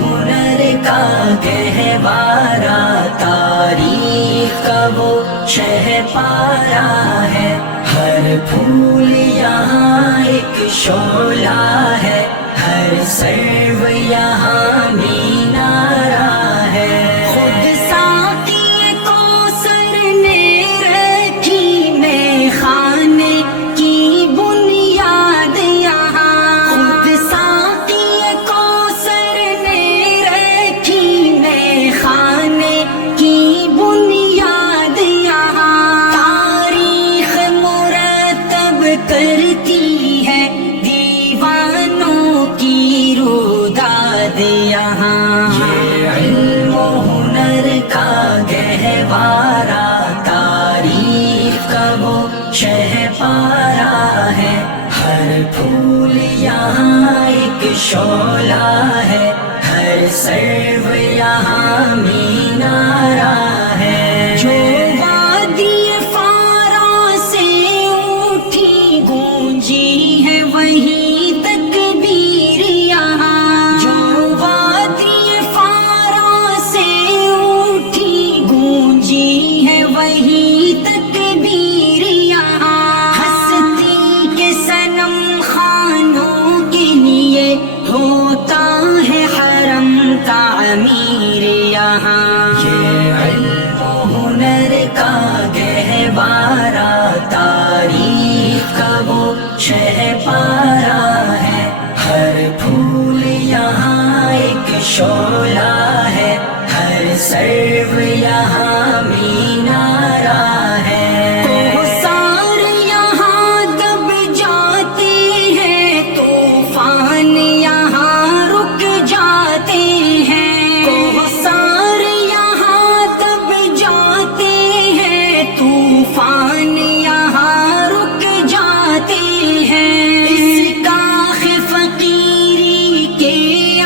ہنر کا گہوارہ، تاریخ کا وہ شہ پارا ہے، ہر پھول یہاں ایک شعلہ ہے، ہر سرو یہاں مینارہ ہے۔ خود ساقی کوثر نے رکھی میں خانے کی بنیاد یہاں، خود ساقی کوثر نے رکھی میں خانے کی بنیاد یہاں، تاریخ مرتب کرتی ہے دیوانوں کی روداد یہاں۔ یہ علم و ہنر کا گہوارہ، تاریخ کا وہ شہ پارا ہے، ہر پھول یہاں ایک شعلہ ہے، ہر سرو یہاں مینارہ ہے۔ جو وادی فارا سے اٹھی گونجی ہے وہیں تکبیر یہاں، جو وادی فارا سے اٹھی گونجی ہے وہیں تکبیر یہاں، ہستی کے صنم خانوں کے لیے ہوتا ہے حرم تعمیر یہاں۔ یہ علم و ہنر کا گہوارہ، تاریخ کا وہ شہ پارا ہے، ہر پھول یہاں ایک شعلہ ہے، ہر سرو یہاں مینارہ ہے۔ کوثر یہاں دب جاتے ہیں، طوفان یہاں رک جاتے ہیں، کوثر یہاں دب جاتے ہیں، طوفان یہاں رک جاتے ہیں، اس کاخ فقیری کے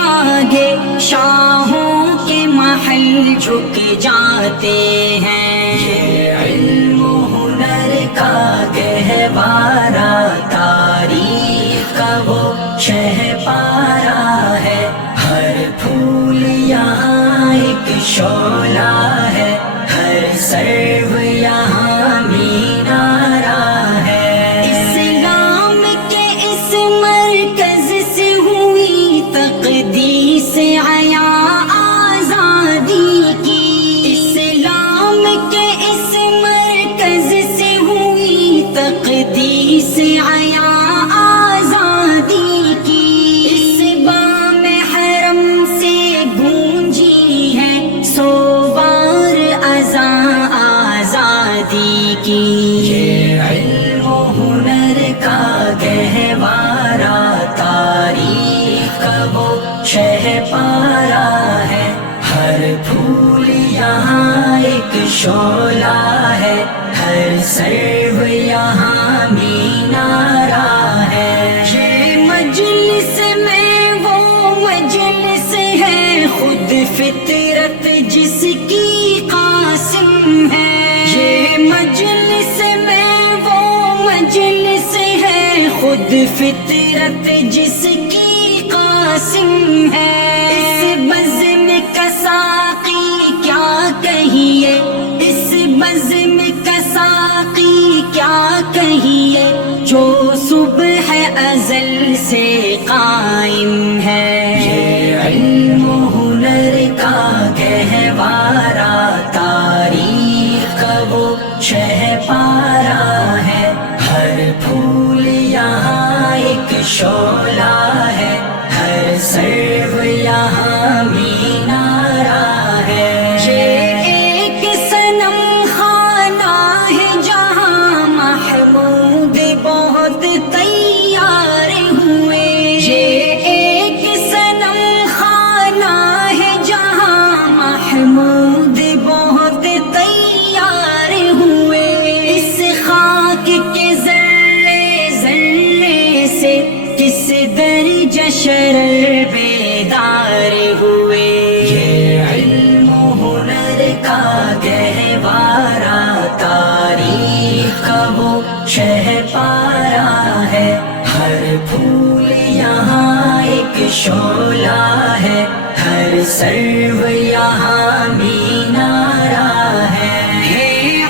آگے شاہوں کے محل جھک جاتے ہیں۔ یہ علم و ہنر کا گہوارہ، تاریخ کا وہ شہ پارا ہے، ہر پھول یہاں ایک شعلہ ہے، ہر سرو یہاں مینارہ ہے۔ اسلام کے اس مرکز سے ہوئی تقدیس عیاں آزادی کی، اسلام کے اس مرکز سے ہوئی تقدیس عیاں آزادی کی، اس بام حرم سے گونجی ہے سو بار اذاں آزادی کی۔ یہ علم و ہنر کا گہوارہ، تاریخ کا وہ شہ پارا ہے، ہر پھول یہاں ایک شعلہ ہے، ہر سرو یہاں مینارہ ہے۔ یہ مجلس میں وہ مجلس ہے، خود فطرت جس کی قاسم ہے، یہ مجلس میں وہ مجلس ہے، خود فطرت جس کی قاسم ہے، اس بزم کا ساقی کیا کہیے، اس بزم کا ساقی کیا کہیے، جو صبح ازل سے قائم ہے۔ یہ علم و ہنر کا گہوارہ، تاریخ کا وہ شہ پارا ہے، ہر پھول یہاں ایک شعلہ ہے، ہر سرو یہاں مینارہ ہے۔ یہ ایک صنم خانہ ہے جہاں محمود بہت تیار ہوئے، یہ ایک صنم خانہ ہے جہاں محمود بہت تیار ہوئے، اس خاک کے ذرے ذرے سے کس درجہ شرر بیدار ہوئے۔ یہ علم و ہنر کا گہوارہ، تاریخ کا وہ شہ پارا ہے، ہر پھول یہاں ایک شعلہ ہے، سرو یہاں مینارہ ہے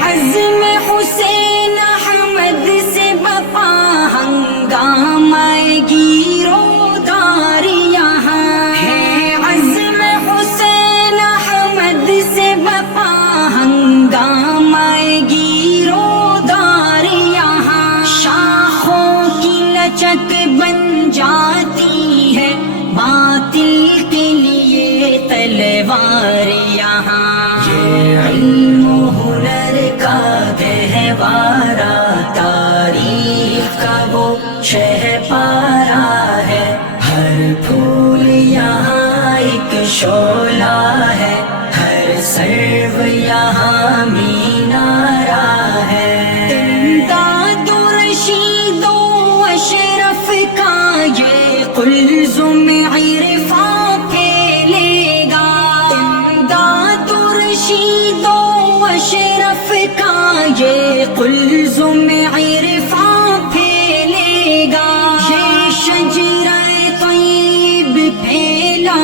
عزم حسین احمد سے بپا ہنگامہ گیرودار یہاں ہے عزم حسین احمد سے بپا ہنگامہ گیرودار یہاں شاخوں کی لچک بن جاتی ہے باطل کے لیے تلوار یہاں یہ علم و ہنر کا گہوارہ تاریخ کا وہ شہ پارہ ہے ہر پھول یہاں ایک شعلہ ہے ہر سرو یہاں مینارہ ہے امداد و رشید و اشرف کا یہ قلزم عرفاں پھیلے گا امداد و رشید و اشرف کا یہ قلزم عرفاں پھیلے گا یہ شجرہ طیب پھیلا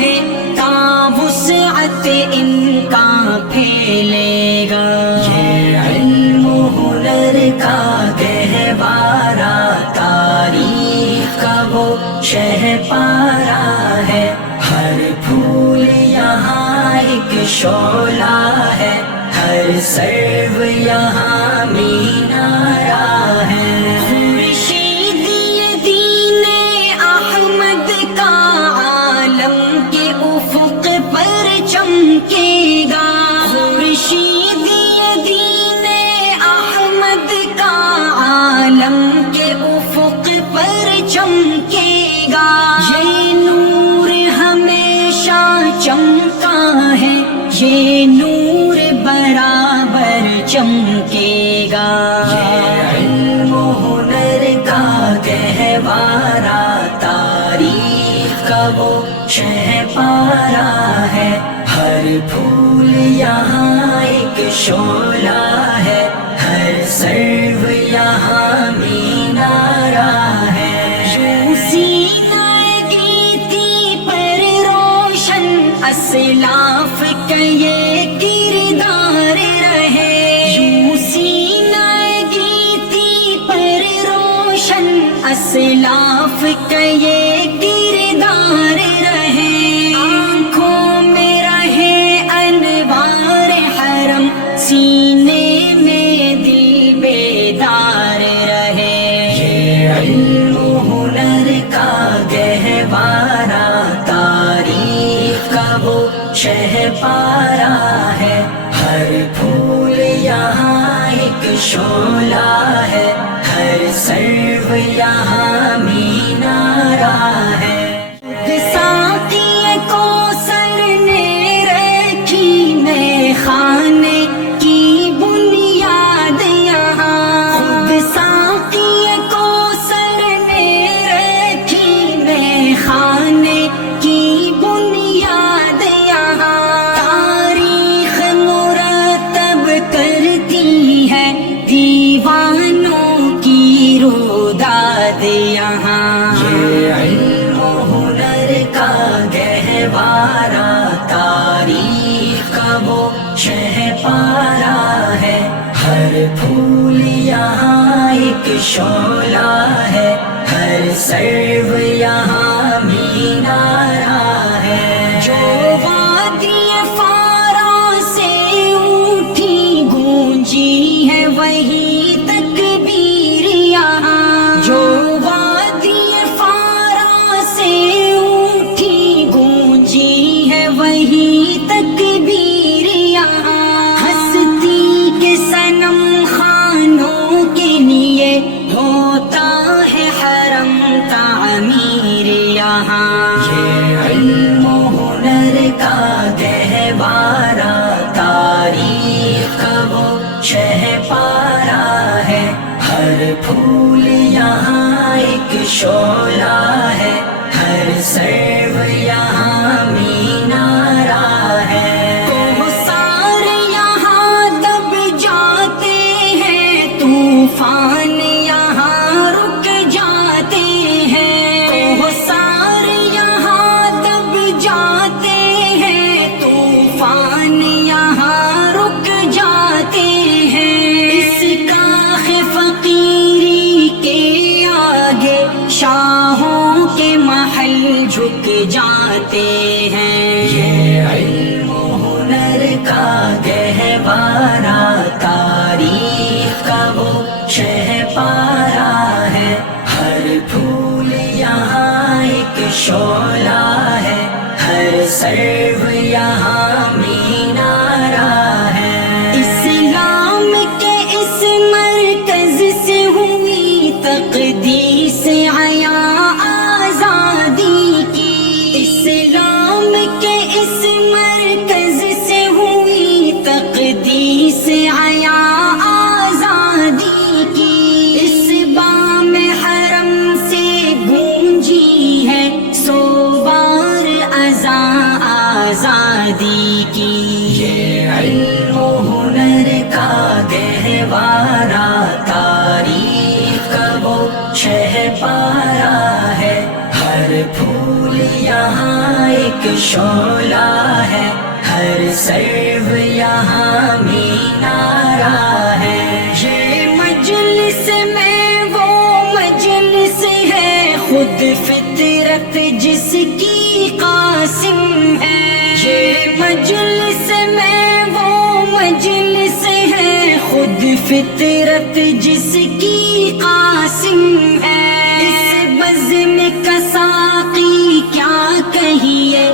ہے تا وسعت ان کا پھیلے گا یہ علم و ہنر کا گہوارہ تاریخ کا وہ شہ پارہ ہے ہر پھول یہاں ایک شعلہ ہے ہر سرو یہاں مینارہ ہے خورشید یہ دین احمد کا عالم کے افق پر چمکے گا خورشید یہ دین احمد کا عالم کے افق پر چمکے گا یہ نور ہمیشہ چمکا ہے یہ نور برابر چمکے گا یہ علم و ہنر کا گہوارہ تاریخ کا وہ شہ پارہ ہے ہر پھول یہاں ایک شعلہ ہے ہر سرو یہاں مینارہ ہے سینہ گیتی پر روشن اسلاف کا یہ کردار رہے یوں سینہ گیتی پر روشن اسلاف کا یہ کردار رہے آنکھوں میں رہے انوار حرم سینے میں دل بیدار رہے یہ علم و ہنر کا گہوارہ تاریخ کا وہ شہ پارہ ہے ہر پھول یہاں ایک شعلہ ہے ہر سرو یہاں مینارہ ہے ساقی کوثر نے رکھی میں خانے کی بنیاد یہاں خود ساقی کوثر نے رکھی میں خانے کی بنیاد یہاں تاریخ مرتب کرتی ہے دیوانوں کی روداد یہاں یہ علم و ہنر کا گہوارہ تاریخ کا وہ شہ پارہ ہے ہر پھول یہاں ایک شعلہ ہے ہر سرو یہاں مینارہ ہے جو وادی فارا سے اٹھی گونجی ہے وہی تکبیر یہاں جو وادی فارا سے اٹھی گونجی ہے وہی تکبیر یہاں ہستی کے صنم خانوں کے لیے ہوتا ہے حرم تعمیر یہاں یہ علم و ہنر کا گہوارہ تاریخ کا وہ شہ پارہ ہے ہر پھول یہاں ایک شعلہ ہے ہر سرو یہاں مینارہ ہے کوثر یہاں دب جاتے ہیں طوفان یہاں رک جاتے ہیں کوثر یہاں دب جاتے جھک جاتے ہیں۔ یہ علم و ہنر کا گہوارہ تاریخ کا وہ شہ پارہ ہے، ہر پھول یہاں ایک شعلہ ہے، ہر سرو یہاں مینارہ ہے۔ اسلام کے اس مرکز سے ہوئی تقدیس عیا آزادی کی، اسلام کے اس مرکز سے ہوئی تقدیس عیا آزادی کی، اس بام حرم سے گونجی ہے سوبار اذاں آزادی کی۔ یہ علم و ہنر کا گہوارہ تاریخ کا وہ شہ پارہ ہے، ہر پھول یہاں ایک شعلہ ہے، ہر سرو یہاں مینارہ ہے۔ یہ مجلس میں وہ مجلس ہے، خود فطرت جس کی قاسم ہے۔ یہ مجلس میں وہ مجلس ہے، خود فطرت جس کی قاسم ہے۔ اس بزم کا ساقی کیا کہیے،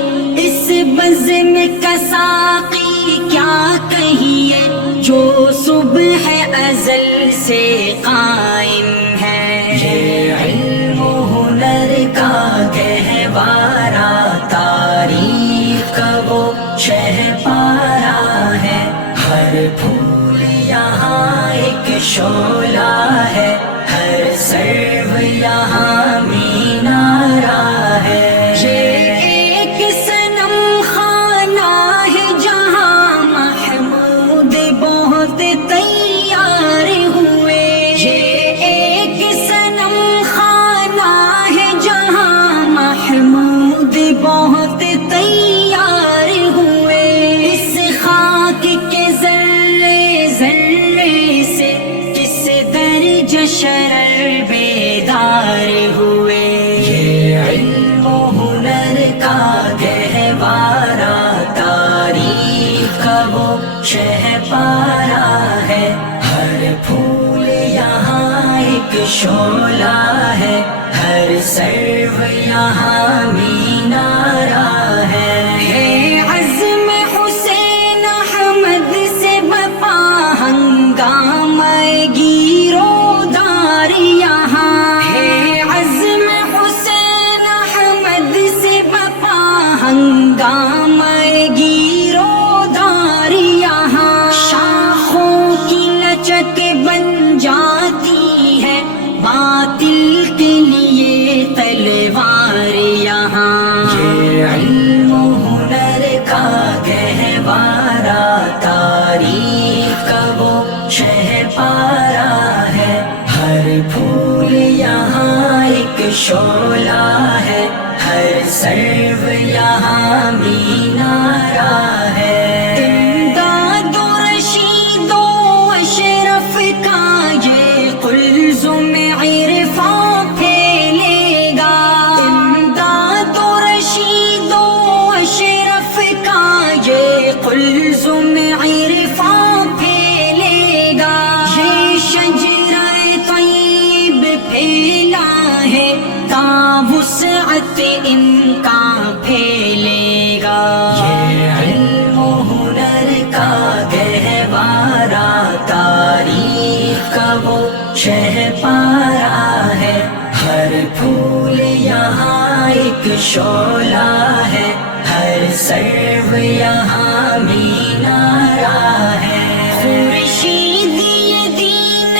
اس بزم کا ساقی کیا کہیے، جو صبح ازل سے قائم ہے۔ یہ علم و ہنر کا گہوارہ تاریخ کا وہ شہ پارہ ہے، ہر پھول یہاں ایک شعلہ ہے، ہر سرو یہاں مینارہ ہے۔ یہ ایک صنم خانہ ہے جہاں محمود بہت تیار ہوئے، یہ ایک صنم خانہ ہے جہاں محمود بہت تیار ہوئے، اس خاک کے ذرے ذرے سے کس درجہ شرر بیدار ہوئے۔ یہ علم و ہنر کا گہوارہ تاریخ کا وہ شہ پارہ ہے، ہر پھول یہاں ایک شعلہ ہے، ہر سرو یہاں مینارہ ہے۔ ہے عزم حسین احمد سے بپا ہنگامہ گیرو دار یہاں، ہے عزم حسین احمد سے بپا ہنگامہ گیرو دار یہاں، شاخوں کی لچک بن جاتی ہے باطل کے لیے تلوار یہاں۔ یہ علم و ہنر کا گہوارہ تاریخ کا وہ شہ پارہ ہے، ہر پھول یہاں ایک شعلہ ہے، ہر سرو یہاں مینارہ ہے۔ امداد و رشید و اشرف کا یہ قلزم عرفاں پھیلے گا، امداد و رشید و اشرف کا یہ قلزم عرفاں پھیلے گا، یہ شجرہ طیب پھیلا ہے تا وسعت ان کا پھیلے گا۔ یہ علم و ہنر کا گہوارہ تاریخ کا وہ شہ پارہ ہے، ہر پھول یہاں ایک شعلہ ہے، ہر سرو یہاں مینارہ ہے۔ خورشیدی دین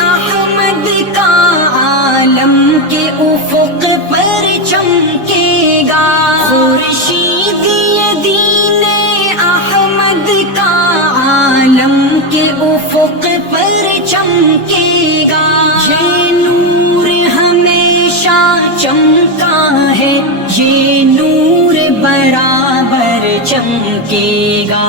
احمد کا عالم کے افق پر چمکے گا، خورشیدی دین احمد کا عالم کے افق پر چمکے گا، یہ نور ہمیشہ چمکا ہے، یہ نور برابر چمکے گا۔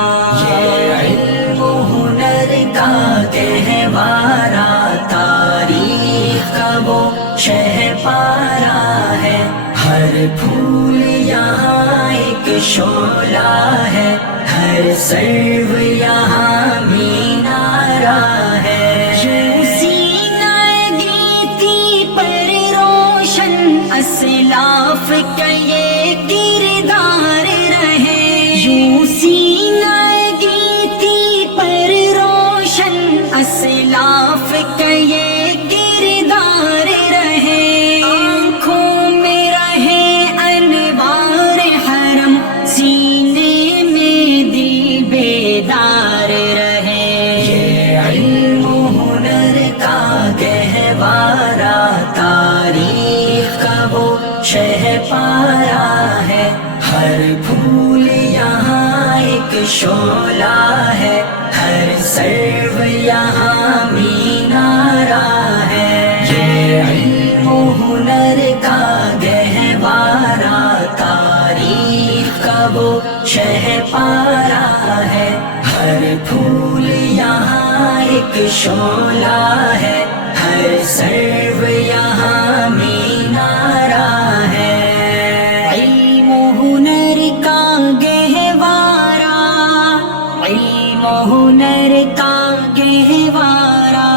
یہ علم و ہنر کا گہوارہ تاریخ کا وہ شہ پارہ ہے، ہر پھول یہاں ایک شعلہ ہے، ہر سرو یہاں مینارہ ہے۔ یوں سینہ گیتی پر روشن اسلاف کا یہ کردار رہے، یوں سینہ گیتی پر روشن اسلاف کا یہ کردار رہے، آنکھوں میں رہے انوار حرم، سینے میں دل بیدار رہے۔ یہ علم و ہنر کا گہوارہ، تاریخ کا وہ شہ پارا ہے، ہر پھول یہاں ایک شعلہ ہے، ہر سرو یہاں مینارہ ہے۔ یہ علم و ہنر کا گہوارہ، تاریخ کا وہ شہ پارا ہے، ہر پھول یہاں ایک شعلہ ہے، ہر سرو یہاں مینارہ ہے۔ علم و ہنر کا گہوارہ، علم و ہنر کا گہوارہ،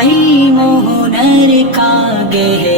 علم و ہنر کا گہوارہ۔